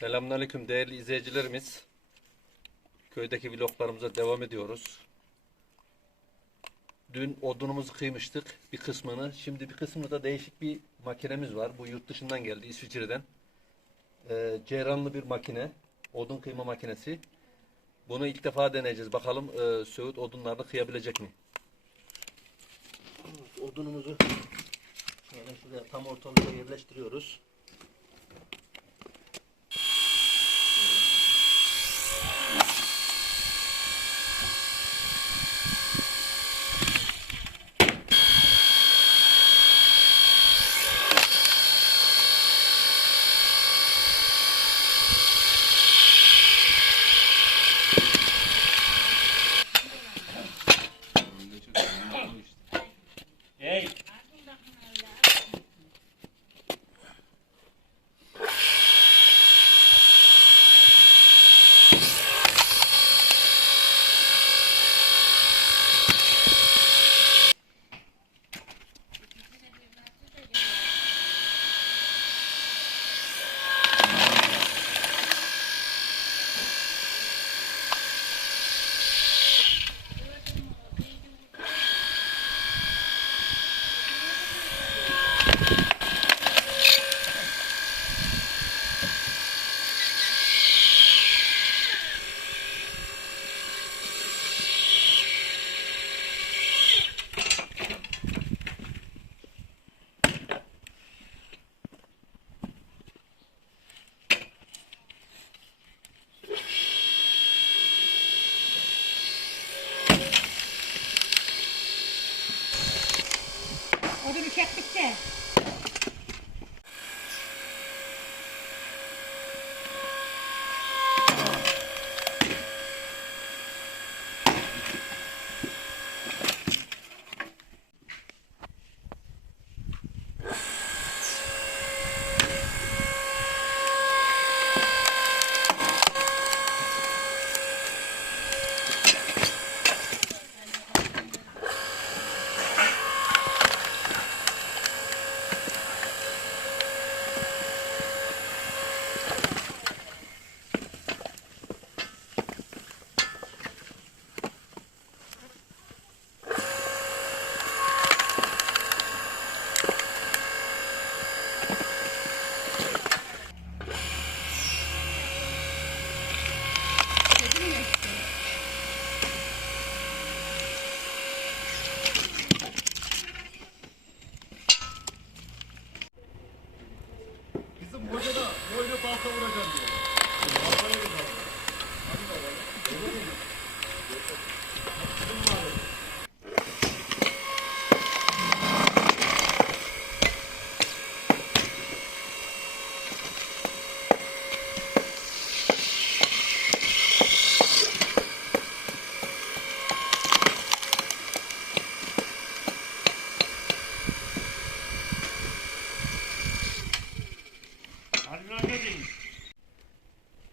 Selamünaleyküm değerli izleyicilerimiz. Köydeki vloglarımıza devam ediyoruz. Dün odunumuzu kıymıştık bir kısmını. Şimdi bir kısmında değişik bir makinemiz var. Bu yurt dışından geldi İsviçre'den. Ee, ceyranlı bir makine. Odun kıyma makinesi. Bunu ilk defa deneyeceğiz. Bakalım e, Söğüt odunlarını kıyabilecek mi? Odunumuzu şöyle şuraya tam ortalığa yerleştiriyoruz.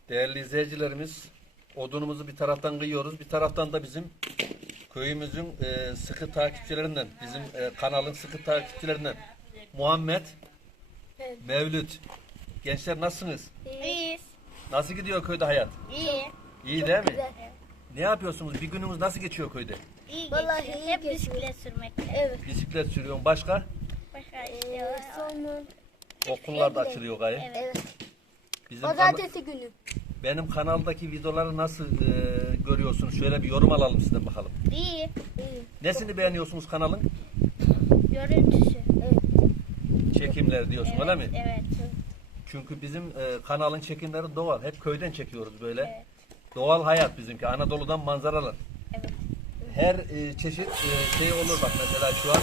Değerli izleyicilerimiz, odunumuzu bir taraftan kıyıyoruz, bir taraftan da bizim köyümüzün e, sıkı takipçilerinden, bizim e, kanalın sıkı takipçilerinden Muhammed, Mevlüt. Gençler nasılsınız? İyiyiz. Nasıl gidiyor köyde hayat? İyi. İyi değil mi? Ne yapıyorsunuz? Bir günümüz nasıl geçiyor köyde? İyi Vallahi geçiyor. iyi Hep geçiyor. bisiklet sürmekle. Evet. Bisiklet sürüyorsun. Başka? Başka Ee, işte sonra Okullar da açılıyor gayet. evet. Bizim Pazartesi günü. benim kanaldaki videoları nasıl e, görüyorsunuz? Şöyle bir yorum alalım sizden bakalım. iyi. İyi. Nesini beğeniyorsunuz kanalın? Görüntüsü. Çekimler diyorsun Evet, öyle mi? Evet. Çünkü bizim e, kanalın çekimleri doğal. Hep köyden çekiyoruz böyle. Evet. Doğal hayat bizimki. Anadolu'dan manzaralar. Evet. Her e, çeşit e, şey olur bak mesela şu an.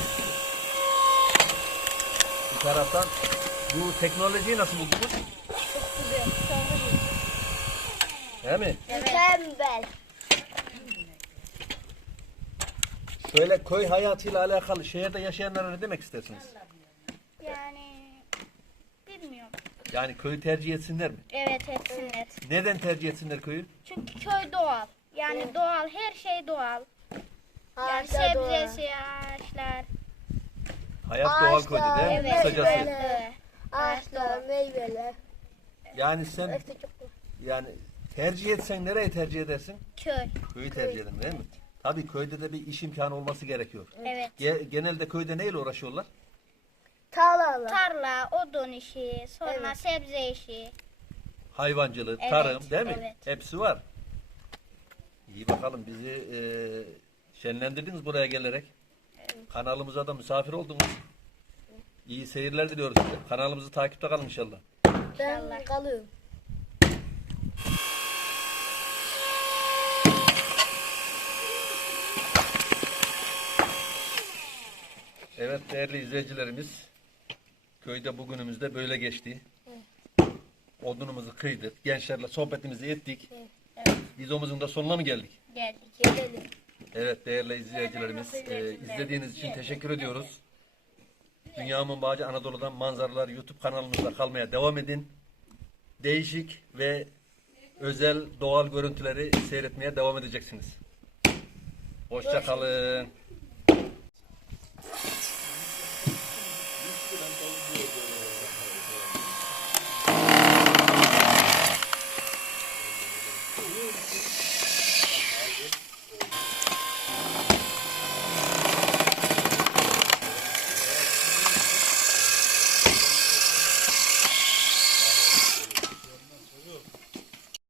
Bir taraftan bu teknolojiyi nasıl buldunuz? İyi. Değil mi? Evet. Mükemmel. Şöyle köy hayatıyla alakalı şehirde yaşayanlara ne demek istersiniz? Yani bilmiyorum. Yani köyü tercih etsinler mi? Evet etsinler. Neden tercih etsinler köyü? Çünkü köy doğal. Yani doğal. Her şey doğal. Yani Ağaçlar doğal. sebzesi, ağaçlar. Hayat doğal köyde değil mi? Kısacası. Ağaçlar, meyveler. Yani sen yani tercih etsen nereye tercih edersin? Köy. Köyü tercih ederim değil mi? Tabii köyde de bir iş imkanı olması gerekiyor. Evet. Ge- genelde köyde neyle uğraşıyorlar? Tarlalar. Tarla, odun işi, sonra Evet. sebze işi. Hayvancılık, Evet, tarım değil mi? evet. Hepsi var. İyi bakalım bizi e, şenlendirdiniz buraya gelerek. Kanalımıza da misafir oldunuz. İyi seyirler diliyoruz size. Kanalımızı takipte kalın inşallah. Ben kalıyorum. Evet değerli izleyicilerimiz, köyde bugünümüzde böyle geçti. Odunumuzu kıydık, gençlerle sohbetimizi ettik. Videomuzun da sonuna mı geldik? Geldik. Gelelim. Evet değerli izleyicilerimiz, e, izlediğiniz için teşekkür ediyoruz. Dünyamın Bağcı Anadolu'dan manzaralar YouTube kanalımızda kalmaya devam edin. Değişik ve özel doğal görüntüleri seyretmeye devam edeceksiniz. Hoşça kalın.